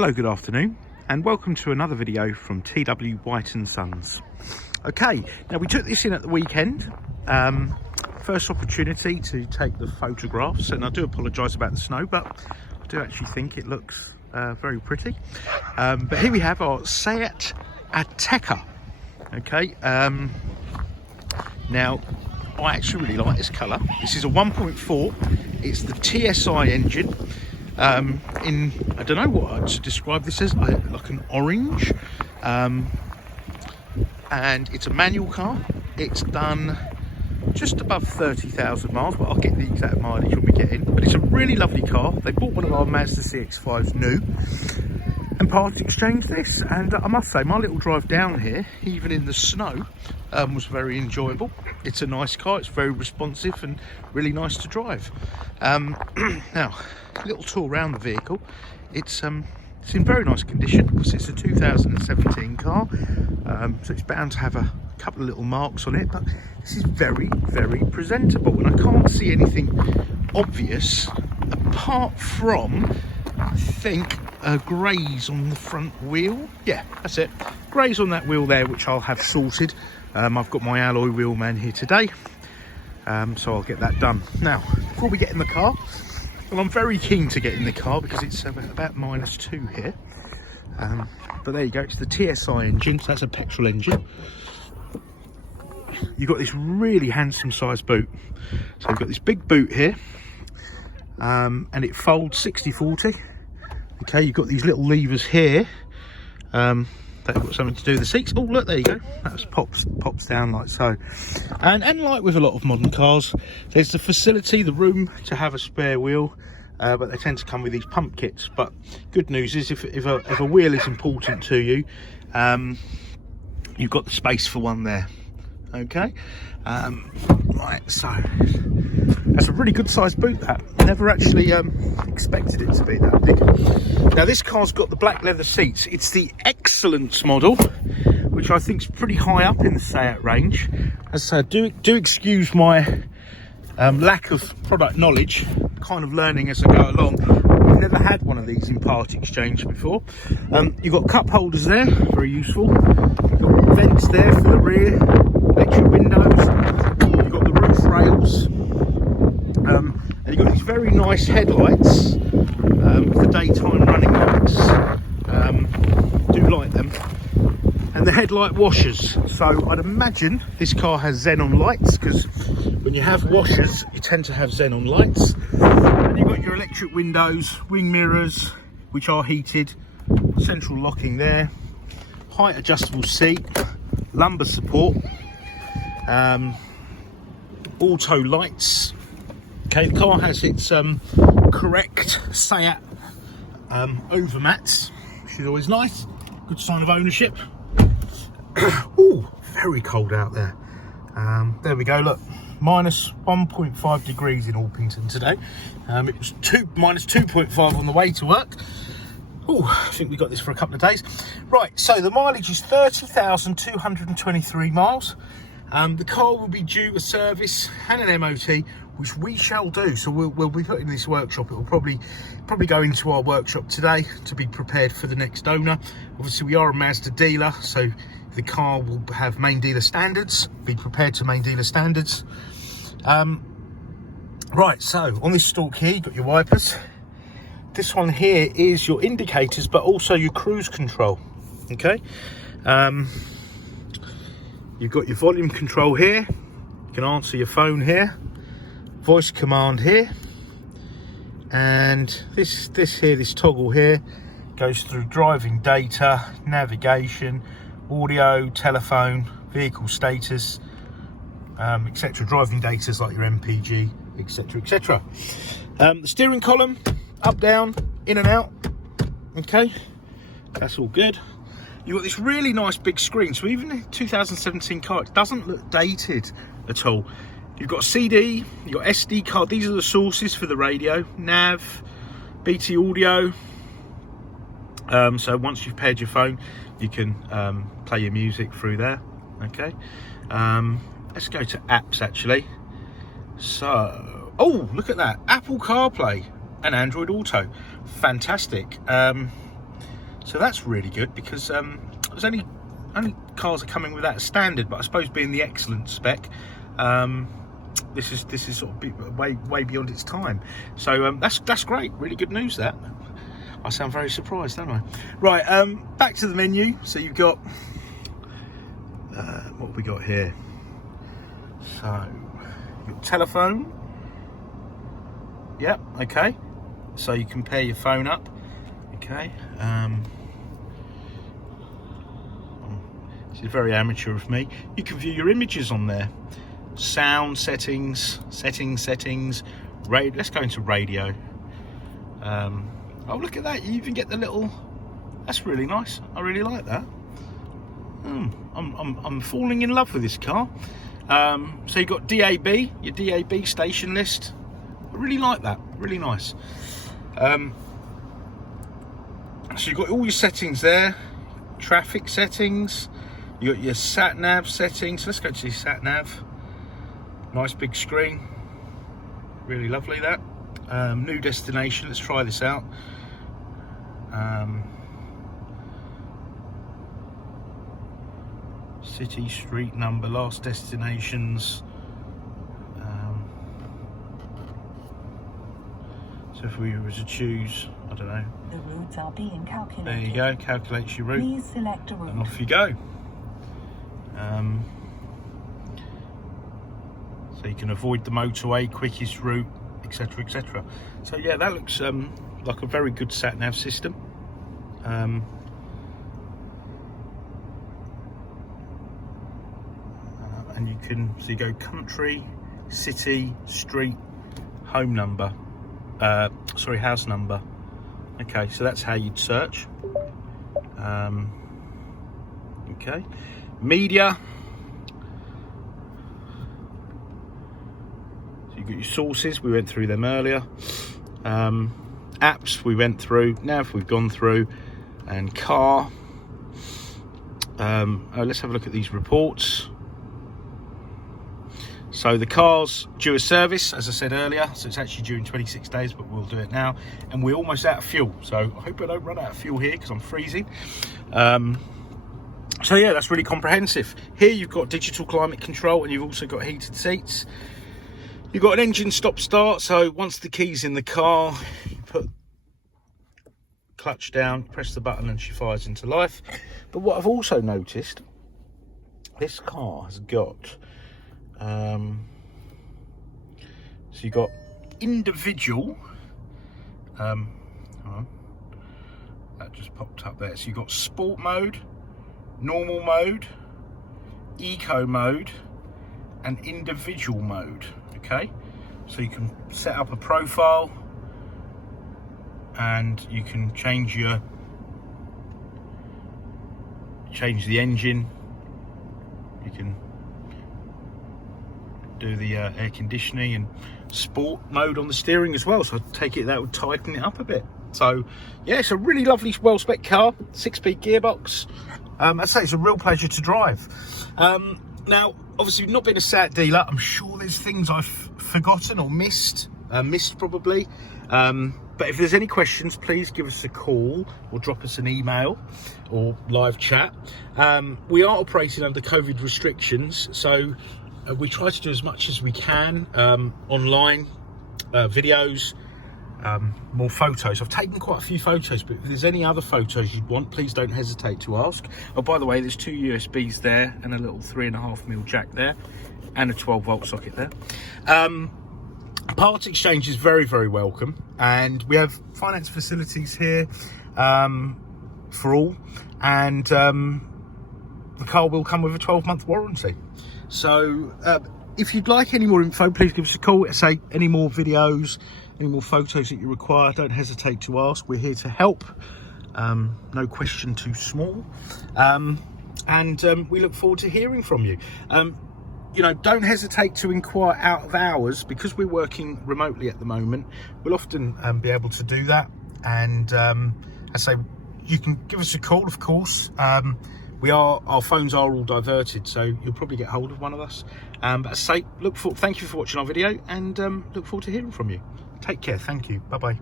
Hello, good afternoon, and welcome to another video from TW White & Sons. Okay, now we took this in at the weekend, first opportunity to take the photographs, and I do apologise about the snow, but I do actually think it looks very pretty. But here we have our SEAT Ateca. Okay, now I actually really like this colour. This is a 1.4, it's the TSI engine. I don't know what to describe this as, like an orange, and it's a manual car. It's done just above 30,000 miles, but I'll get the exact mileage when we get in. But it's a really lovely car. They bought one of our Mazda CX-5s new and part exchanged this, and I must say my little drive down here, even in the snow, was very enjoyable. It's a nice car, it's very responsive and really nice to drive. Now, a little tour around the vehicle. It's in very nice condition because it's a 2017 car, so it's bound to have a couple of little marks on it, but this is very, very presentable, and I can't see anything obvious apart from, I think, a graze on the front wheel. Yeah, that's it, graze on that wheel there, which I'll have sorted. I've got my alloy wheel man here today, so I'll get that done. Now, before we get in the car, well, I'm very keen to get in the car because it's about -2 here, but there you go, it's the TSI engine, so that's a petrol engine. You've got this really handsome sized boot, so you've got this big boot here, and it folds 60/40. Okay, you've got these little levers here that have got something to do with the seats. Oh look, there you go, that just pops down like so. And like with a lot of modern cars, there's the facility, the room to have a spare wheel, but they tend to come with these pump kits. But good news is if a wheel is important to you, you've got the space for one there. Okay, right, so that's a really good sized boot. That never actually expected it to be that big. Now this car's got the black leather seats. It's the Excellence model, which I think is pretty high up in the SEAT range. As I say, do excuse my lack of product knowledge, kind of learning as I go along. I've never had one of these in part exchange before. You've got cup holders there, very useful. You've got vents there for the rear, electric windows. You've got the roof rails, and you've got these very nice headlights for daytime running lights. Do like them. And the headlight washers. So I'd imagine this car has xenon lights, because when you have washers you tend to have xenon lights. And you've got your electric windows, wing mirrors which are heated, central locking there, height adjustable seat, lumbar support, auto lights. Okay, the car has its correct SEAT overmats, which is always nice, good sign of ownership. Oh, very cold out there. There we go, look, minus 1.5 degrees in Orpington today. It was minus 2.5 on the way to work. Oh, I think we got this for a couple of days. Right, so the mileage is 30,223 miles. The car will be due a service and an MOT, which we shall do. So we'll be putting this workshop. It will probably go into our workshop today to be prepared for the next owner. Obviously, we are a Mazda dealer, so the car will have main dealer standards. Be prepared to main dealer standards. Right, so on this stalk here, you've got your wipers. This one here is your indicators, but also your cruise control. Okay. You've got your volume control here. You can answer your phone here. Voice command here. And this toggle here goes through driving data, navigation, audio, telephone, vehicle status, etc. Driving data like your MPG, etc., etc. The steering column, up, down, in and out. Okay, that's all good. You've got this really nice big screen, so even in a 2017 car, it doesn't look dated at all. You've got CD, you've got SD card, these are the sources for the radio, nav, BT audio. So once you've paired your phone, you can play your music through there. Okay, let's go to apps actually. So, oh, look at that, Apple CarPlay and Android Auto, fantastic. So that's really good, because there's only cars are coming with that as standard, but I suppose being the excellent spec, this is sort of way beyond its time. So that's great, really good news. That I sound very surprised, don't I? Right, back to the menu. So you've got what have we got here? So your telephone. Yep, okay. So you can pair your phone up. Okay. This is very amateur of me. You can view your images on there. Sound settings. Let's go into radio. Oh, look at that! You even get the little. That's really nice. I really like that. I'm falling in love with this car. So you've got DAB, your DAB station list. I really like that. Really nice. So you've got all your settings there. Traffic settings. You got your sat nav settings. Let's go to your sat nav. Nice big screen. Really lovely that. New destination. Let's try this out. City, street number, last destinations. So if we were to choose, I don't know. The routes are being calculated. There you go, calculates your route. Please select a route. And off you go. So you can avoid the motorway, quickest route, etc, etc. So yeah, that looks like a very good sat nav system. And you can, so you go country, city, street, home number, sorry, house number. Okay, so that's how you'd search. Okay, media. So you've got your sources, we went through them earlier. Apps we went through, nav we've gone through, and car. Let's have a look at these reports. So the car's due a service, as I said earlier, so it's actually due in 26 days, but we'll do it now. And we're almost out of fuel, so I hope I don't run out of fuel here because I'm freezing. So yeah, that's really comprehensive. Here you've got digital climate control, and you've also got heated seats. You've got an engine stop-start, so once the key's in the car, you put clutch down, press the button, and she fires into life. But what I've also noticed, this car has got so you've got individual, hold on, that just popped up there. So you've got sport mode, normal mode, eco mode, and individual mode. Okay, so you can set up a profile, and you can change the engine. You can do the air conditioning and sport mode on the steering as well, so I take it that would tighten it up a bit. So yeah, it's a really lovely, well spec car, 6-speed gearbox. I'd say it's a real pleasure to drive. Now obviously, not being a SEAT dealer, I'm sure there's things I've forgotten or missed probably, but if there's any questions, please give us a call or drop us an email or live chat. We are operating under COVID restrictions, so we try to do as much as we can online, videos, more photos. I've taken quite a few photos, but if there's any other photos you'd want, please don't hesitate to ask. Oh, by the way, there's 2 USBs there and a little 3.5mm jack there and a 12-volt socket there. Part exchange is very, very welcome, and we have finance facilities here for all, and the car will come with a 12-month warranty. So if you'd like any more info, please give us a call. Say any more videos, any more photos that you require, don't hesitate to ask. We're here to help. No question too small. And we look forward to hearing from you. You know, don't hesitate to inquire out of hours, because we're working remotely at the moment. We'll often be able to do that. And I say, you can give us a call, of course. Our phones are all diverted, so you'll probably get hold of one of us. But I say, thank you for watching our video, and look forward to hearing from you. Take care. Thank you. Bye bye.